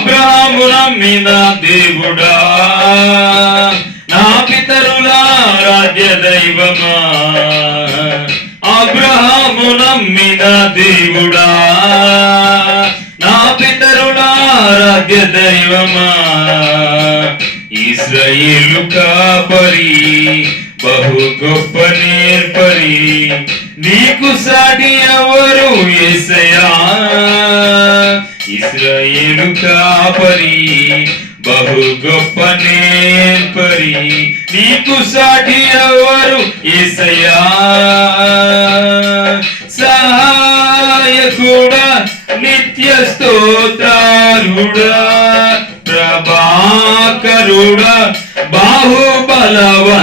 అబ్రహాము నమ్మిన దేవుడా, నా పితరుల ఆరాధ్య దైవమా. అబ్రహాము నమ్మిన దేవుడా, నా పితరుల ఆరాధ్య దైవమా. ఇశ్రాయేలు కాపరి, బహు గొప్ప నేర్పరి, నీకు సాటి ఎవరు యేసయ్యా. ఇశ్రాయేలు కాపరి, బహు గొప్ప నేర్పరి, నీకు సాటి ఎవరు యేసయ్యా. సహాయకుడా, నిత్య స్తోత్రారుడా, ప్రభాకరుడా, బాహుబలవంతుడా.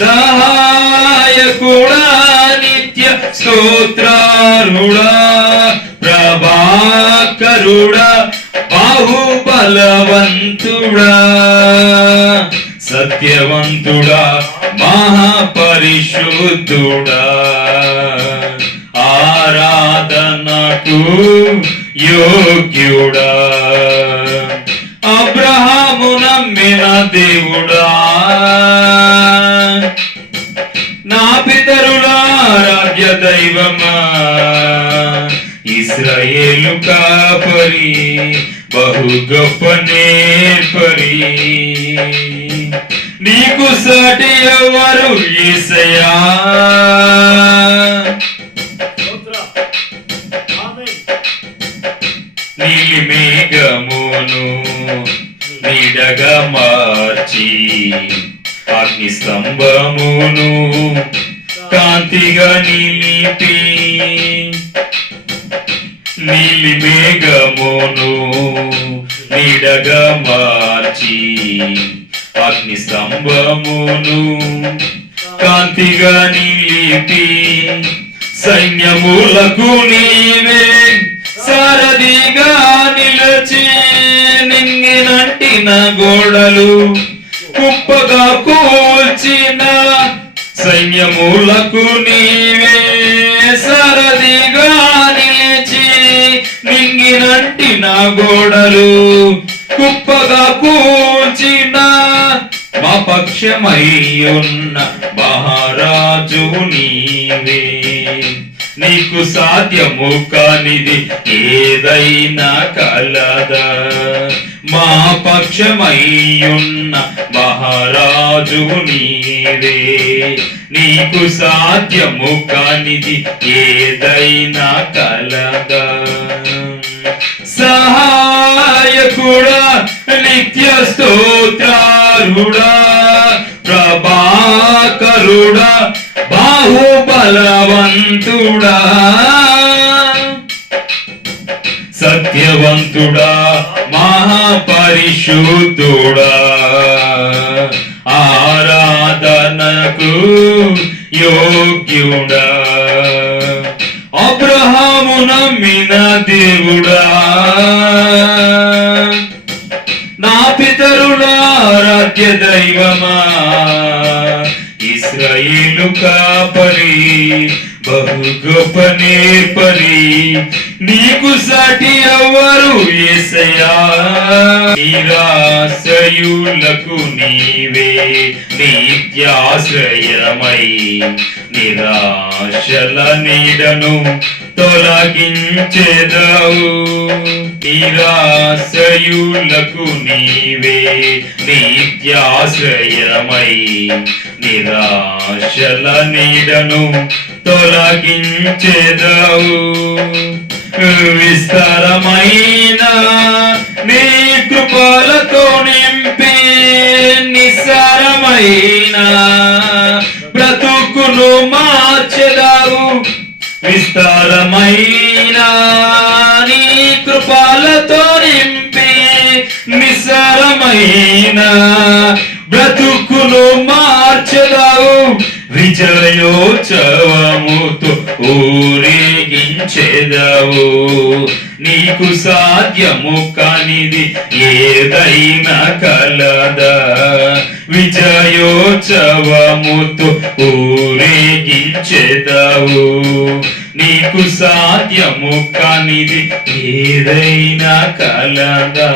సహాయకుడా, నిత్య స్తోత్రారుడా, ప్రభాకరుడా, బాహుబలవంతుడా. సత్యవంతుడా, మహాపరిశుద్ధుడా, ఆరాధనకు యోగ్యుడా. అబ్రహాము నమ్మిన దేవుడా, నా పితరుల ఆరాధ్య దైవమా. ఇశ్రాయేలు కాపరి, బహు గొప్ప నేర్పరి, నీకు సాటి ఎవరు యేసయ్యా. నీలి మేఘమును నీడగా మార్చి, అగ్ని స్తంభమును కాంతిగా నిలిపి. నీలి మేఘమును నీడగా మార్చి, అగ్ని స్తంభమును కాంతిగా నిలిపి. సైన్యములకు నీవే సారథిగా నిలచి, నింగినంటిన గోడలు కుప్పగా కూల్చిన. సైన్యములకు నీవే సారథిగా నిలిచి, నింగినంటిన గోడలు కుప్పగా కూల్చిన. మా పక్షమై ఉన్న మహారాజు నీవే, నీకు సాధ్యము కానిది ఏదైనా కలదా. మా పక్షమై ఉన్న మహారాజు నీవే, నీకు సాధ్యము కానిది ఏదైనా కలదా. సహాయకుడా, నిత్య స్తోత్రారుడా, ప్రభాకరుడా, బాహుబలవంతుడా. సత్యవంతుడా, మహాపరిశుద్ధుడా, ఆరాధనకు యోగ్యుడా. అబ్రహాము నమ్మిన దేవుడా, నా పితరుల ఆరాధ్య దైవమా. ఇశ్రాయేలు కాపరి, బహు గొప్ప నేర్పరి, నీకు సాటి ఎవరు యేసయ్యా. నిరాశ్రయులకు నీవే నిత్యాశ్రయమై, నిరాశల నీడను తొలగించెదవు. నిరాశ్రయులకు నీవే నిత్యాశ్రయమై, నిరాశల నీడను తొలగించెదవు. విస్తారమైన నీ కృపలతో నింపి, నిస్సారమైన బ్రతుకును మార్చెదవు. విస్తారమైన నీ కృపలతో నింపి, నిస్సారమైన బ్రతుకును మార్చెదవు. విజయోత్సవముతో ఊరేగించెదవు. నీకు సాధ్యము కానిది ఏదైనా కలదా. విజయోత్సవముతో ఊరేగించెదవు. నీకు సాధ్యము కానిది ఏదైనా కలదా.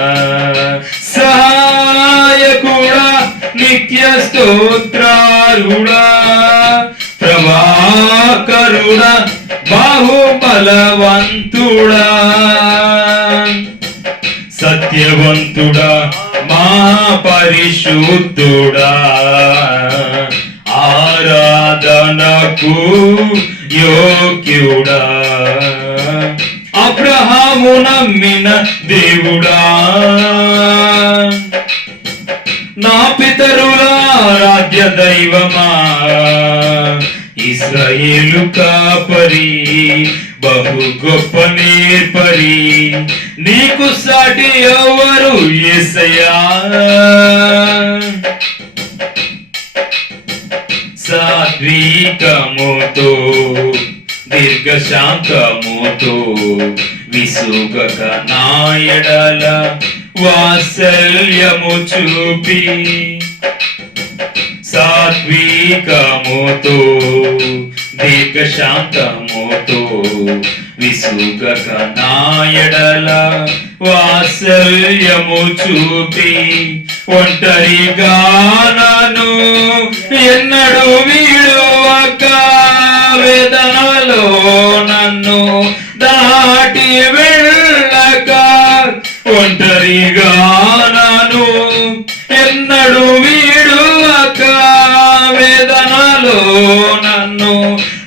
సహాయకుడా, నిత్య స్తోత్రాలుడా, ప్రభాకరుడా, బాహుబలవంతుడా, సత్యవంతుడా, మహాపరిశుద్ధుడా, ఆరాధనకు యోగ్యుడా, అబ్రహాము నమ్మిన దేవుడా, నా పితరుల ఆరాధ్య దైవమా, ఇశ్రాయేలు కాపరి, బహు గొప్ప నేర్పరి, నీకు సాటి ఎవరు యేసయ్యా. సాత్వికముతో దీర్ఘశాంతముతో విసుగక నా ఎడల వాత్సల్యము చూపి, సాత్వికముతో దీర్ఘశాంతముతో విసుగక నా ఎడల వాత్సల్యము చూపి, ఒంటరిగా నన్ను ఎన్నడూ వీడువక, వేదనలో నన్ను దాటి వెళ్ళక, ఒంటరిగా నన్ను ఎన్నడూ వీడువక, వేదనలో నన్ను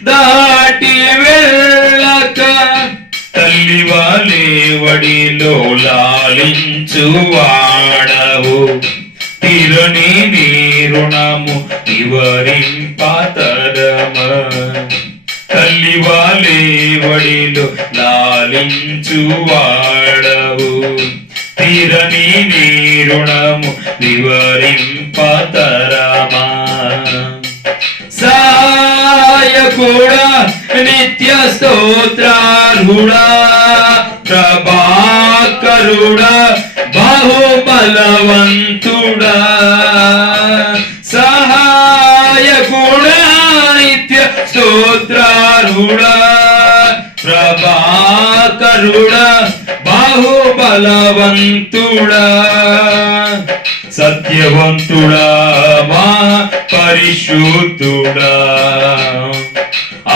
దాటి వెళ్ళక, తల్లి వాలే వడిలో లాలించు వాడవు, తీరని నీ రుణము వివరింపతరమ. తల్లి వాలే వడిలో లాలించు వాడవు, తీరని నీ రుణము వివరింపతరమా. సహాయకుడా, నిత్య స్తోత్రార్హుడా, ప్రభాకరుడా, బాహుబలవంతుడా, సహాయకుడా, నిత్య స్తోత్రార్హుడా, ప్రభాకరుడా, బాహుబలవంతుడా, సత్యవంతుడా, మా పరిశుద్ధుడా,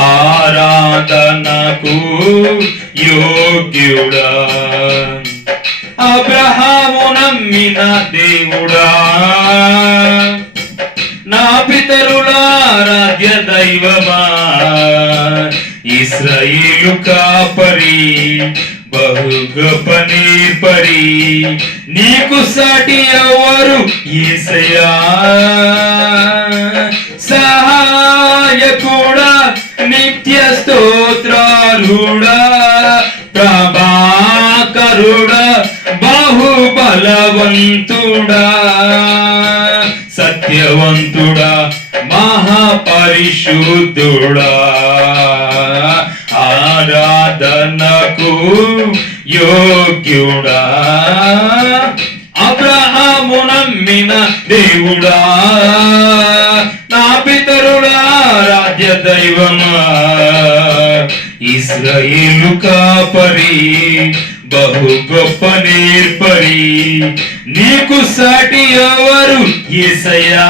ఆరాధనకు యోగ్యుడా, అబ్రహాము నమ్మిన దేవుడా, నా పితరుల ఆరాధ్య దైవమా, ఇశ్రాయేలు కాపరి, బహు గొప్ప నేర్పరి, నీకు సాటి ఎవరు యేసయ్యా. సహాయకుడా, నిత్య స్తోత్రాలుడా, ప్రభాకరుడా, బాహుబలవంతుడా, సత్యవంతుడా, మహాపరిశుద్ధుడా, ఆరాధనకు యోగ్యుడా, అబ్రహాము నమ్మిన దేవుడా, నా పితరుల ఆరాధ్య దైవమా, ఇశ్రాయేలు కాపరి, బహు గొప్ప నేర్పరి, నీకు సాటి ఎవరు యేసయ్యా.